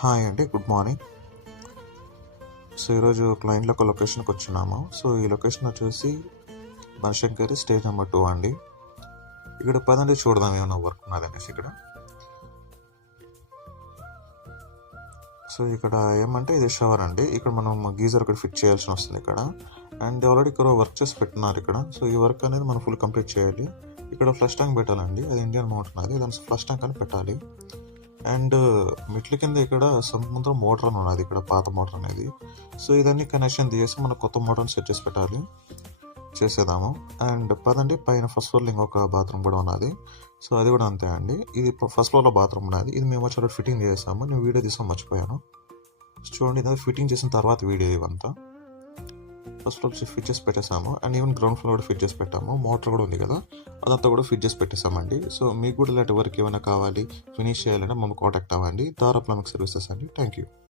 Hi అండి, good morning. So ఈరోజు క్లయింట్ల ఒక లొకేషన్కి వచ్చినాము. సో ఈ లొకేషన్ వచ్చేసి బనశంకరి స్టేజ్ నెంబర్ 2 అండి. ఇక్కడ పదండి చూడదాం ఏమైనా వర్క్ ఉన్నదనేసి ఇక్కడ. సో ఇక్కడ ఏమంటే ఇది షవర్ అండి. ఇక్కడ మనం గీజర్ ఒకటి ఫిట్ చేయాల్సి వస్తుంది ఇక్కడ. అండ్ ఆల్రెడీ ఇక్కడ వర్క్ చేసి పెట్టినారు ఇక్కడ. సో ఈ వర్క్ అనేది మనం ఫుల్ కంప్లీట్ చేయాలి. ఇక్కడ ఫ్లష్ ట్యాంక్ పెట్టాలండి, అది ఇండియన్ మోటార్ అది, దాని ఫ్లష్ ట్యాంక్ అని పెట్టాలి. అండ్ మెట్ల కింద ఇక్కడ సముద్రం మోటార్ అని ఉన్నది, ఇక్కడ పాత మోటార్ అనేది. సో ఇదన్నీ కనెక్షన్ తీసి మనం కొత్త మోటార్ని సెట్ చేసి పెట్టాలి, చేసేద్దాము. అండ్ పదండి, పైన ఫస్ట్ ఫ్లోర్లో ఇంకొక బాత్రూమ్ కూడా ఉన్నది. సో అది కూడా అంతే అండి. ఇది ఫస్ట్ ఫ్లోర్లో బాత్రూమ్ ఉన్నది, ఇది మేము వచ్చి ఫిట్టింగ్ చేసాము. నేను వీడియో తీసాం మర్చిపోయాను. చూడండి, ఇది ఫిట్టింగ్ చేసిన తర్వాత వీడియో ఇవంతా. ఫస్ట్ ఫ్లోర్ ఫిట్ చేసి పెట్టేసాము. అండ్ ఈవెన్ గ్రౌండ్ ఫ్లోర్ కూడా ఫిట్ చేసి పెట్టాము. మోటార్ కూడా ఉంది కదా, అదంతా కూడా ఫిట్ చేసి పెట్టేసామండి. సో మీకు కూడా ఇలాంటి వర్క్ ఏమైనా కావాలి, ఫినిష్ చేయాలంటే మమ్మల్ని కాంటాక్ట్ అవ్వండి. తారా ప్లంబింగ్ సర్వీసెస్ అండి. Thank you.